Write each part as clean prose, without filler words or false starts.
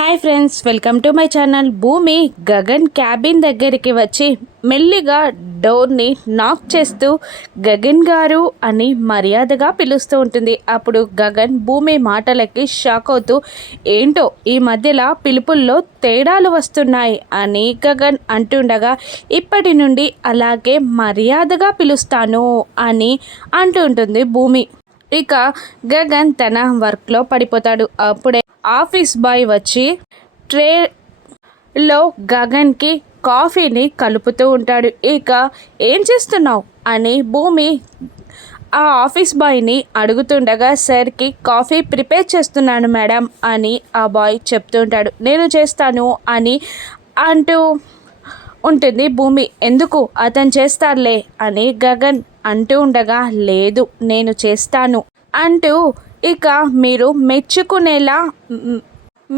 Hi friends, welcome to my channel. భూమి Gagan cabin దగ్గరికి వచ్చి మెల్లిగా డోర్ని నాక్ చేస్తూ గగన్ గారు అని మర్యాదగా పిలుస్తూ ఉంటుంది. అప్పుడు గగన్ భూమి మాటలకి షాక్ అవుతూ, ఏంటో ఈ మధ్యలో పిలుపుల్లో తేడాలు వస్తున్నాయి అని గగన్ అంటుండగా, ఇప్పటి నుండి అలాగే మర్యాదగా పిలుస్తాను అని అంటూ ఉంటుంది భూమి. ఇక గగన్ తన వర్క్లో పడిపోతాడు. అప్పుడే ఆఫీస్ బాయ్ వచ్చి ట్రేలో గగన్కి కాఫీని కలుపుతూ ఉంటాడు. ఇక ఏం చేస్తున్నావు అని భూమి ఆ ఆఫీస్ బాయ్ని అడుగుతుండగా, సార్కి కాఫీ ప్రిపేర్ చేస్తున్నాను మేడం అని ఆ బాయ్ చెప్తుంటాడు. నేను చేస్తాను అని అంటూ ఉంటుంది భూమి. ఎందుకు, అతను చేస్తారులే అని గగన్ అంటూ ఉండగా, లేదు నేను చేస్తాను అంటూ, ఇక మీరు మెచ్చుకునేలా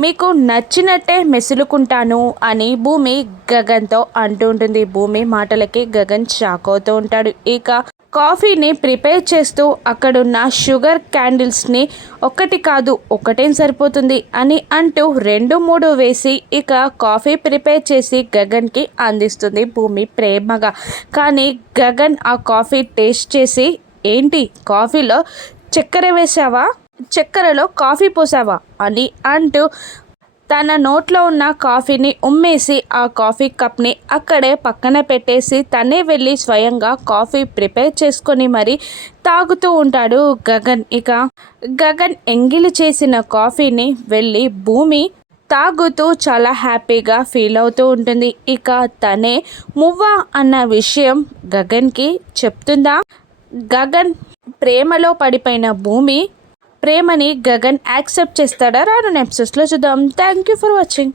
మీకు నచ్చినట్టే మెసులుకుంటాను అని భూమి గగన్తో అంటూ ఉంటుంది. భూమి మాటలకి గగన్ షాక్ అవుతూ ఉంటాడు. ఇక కాఫీని ప్రిపేర్ చేస్తూ అక్కడున్న షుగర్ క్యాండిల్స్ని ఒకటి కాదు ఒకటేం సరిపోతుంది అని అంటూ 2-3 వేసి ఇక కాఫీ ప్రిపేర్ చేసి గగన్కి అందిస్తుంది భూమి ప్రేమగా. కానీ గగన్ ఆ కాఫీ టేస్ట్ చేసి, ఏంటి కాఫీలో చక్కెర వేసావా, చక్కెరలో కాఫీ పోసావా అని అంటూ తన నోట్లో ఉన్న కాఫీని ఉమ్మేసి ఆ కాఫీ కప్ని అక్కడే పక్కన పెట్టేసి తనే వెళ్ళి స్వయంగా కాఫీ ప్రిపేర్ చేసుకొని మరి తాగుతూ ఉంటాడు గగన్. ఇక గగన్ ఎంగిలి చేసిన కాఫీని వెళ్ళి భూమి తాగుతూ చాలా హ్యాపీగా ఫీల్ అవుతూ ఉంటుంది. ఇక తనే మువ్వా అన్న విషయం గగన్కి చెప్తుందా? గగన్ ప్రేమలో పడిపోయిన భూమి ప్రేమని గగన్ యాక్సెప్ట్ చేస్తాడా? రానున్న ఎపిసోడ్స్లో చూద్దాం. Thank you for watching.